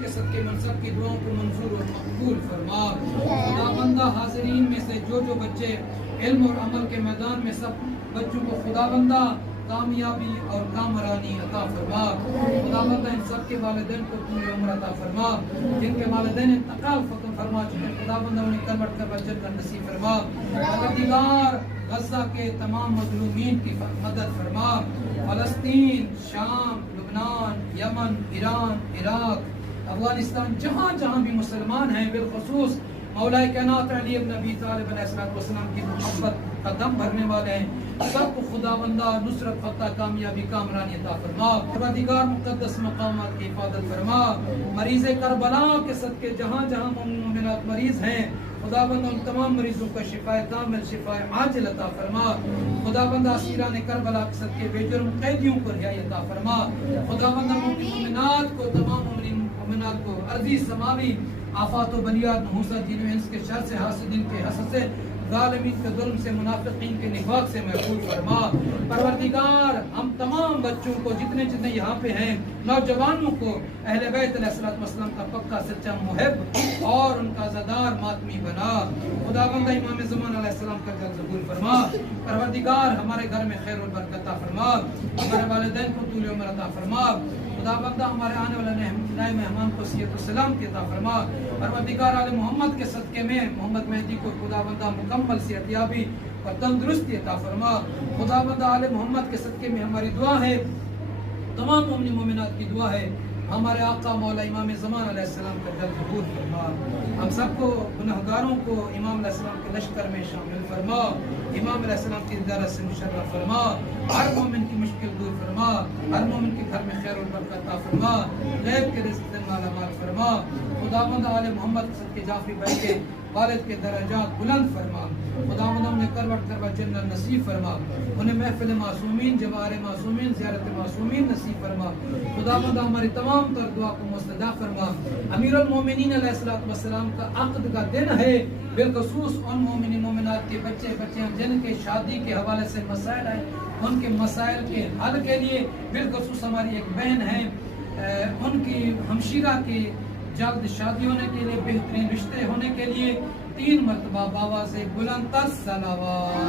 کے صدقے من سب کی دعاؤں کو منظور اور مقبول فرما۔ خداوندہ حاضرین میں سے جو بچے علم اور عمل کے میدان میں سب بچوں کو خداوندہ کامیابی اور کامرانی عطا فرما۔ خداوندہ ان سب کے والدین کو طول عمر عطا فرما، جن کے والدین انتقال ختم فرما چکے خداوندہ انہیں کروٹ کر جنت نصیب فرما۔ پروردگار غزہ کے تمام مظلومین کی مدد فرما۔ فلسطین، شام، لبنان، یمن، ایران، عراق، افغانستان، جہاں جہاں بھی مسلمان ہیں، بالخصوص مولا کائنات علی ابن ابی طالب علیہ السلام کی محبت کا دم بھرنے والے ہیں، سب کو خداوندہ نصرت، فتح، کامیابی، کامرانی عطا فرما۔ پروردگار مقدس مقامات کی حفاظت فرما۔ مریض کربلا کے صدقے جہاں جہاں مومنات مریض ہیں، خداوندہ ان تمام مریضوں کا شفا کامل، شفا عاجل عطا فرما۔ خداوندہ اسیران کربلا کے صدقے بے جرم قیدیوں کو رہائی عطا فرما۔ خداوندہ مومنات کو، تمام مومنات کو ارضی سماوی آفات و بلیات، نحوست، جن و انس کے شر سے، حاسدین کے حسد سے، ظالمین کے ظلم سے، منافقین کے نفاق سے محفوظ فرما۔ پروردگار ہم تمام بچوں کو، جتنے یہاں پہ ہیں، نوجوانوں کو اہل بیت علیہ السلام کا پکا سچا محب اور ان کا زادار ماتمی بنا۔ خداوندہ امام زمان علیہ السلام کا جلد قبول فرما۔ پروردگار ہمارے گھر میں خیر و برکت عطا فرما، ہمارے والدین کو طول عمر عطا فرما۔ خداوندہ ہمارے آنے والے نئے مہمان کو صحت و سلام کی عطا فرما۔ پروردگار آل محمد کے صدقے میں محمد مہدی کو خداوندہ مکمل صحت یابی اور تندرستی عطا فرما۔ خداوندہ آل محمد کے صدقے میں ہماری دعا ہے، تمام مومن مومنات کی دعا ہے، ہمارے آقا مولا امام زمان علیہ السلام کا جلد قبول فرما۔ ہم سب کو گناہگاروں کو امام علیہ السلام کے لشکر میں شامل فرما، امام علیہ السلام کی زیارت سے مشرف فرما، ہر مومن کی مشکل دور فرما، ہر مومن کے گھر میں خیر و برکت عطا فرما، غیب کے رزق سے مالا مال فرما۔ خداوند آل محمد کے صدقے جعفری بھائی کے والد کے درجات بلند فرما۔ خداوند انہیں کروٹ کروٹ جنت نصیب فرما، انہیں محفل معصومین، جوار معصومین، زیارت معصومین نصیب فرما۔ خداوند ہماری تمام تر دعا کو مستجاب فرما۔ امیر المومنین علیہ السلام کا عقد کا دن ہے، بالخصوص ان مومنین مومنات کے بچے بچیاں جن کے شادی کے حوالے سے مسائل ہیں، ان کے مسائل کے حل کے لیے، بالخصوص ہماری ایک بہن ہے، ان کی ہمشیرہ کی جلد شادی ہونے کے لیے، بہترین رشتے ہونے کے لیے 3 مرتبہ بابا سے بلند تر صلوات۔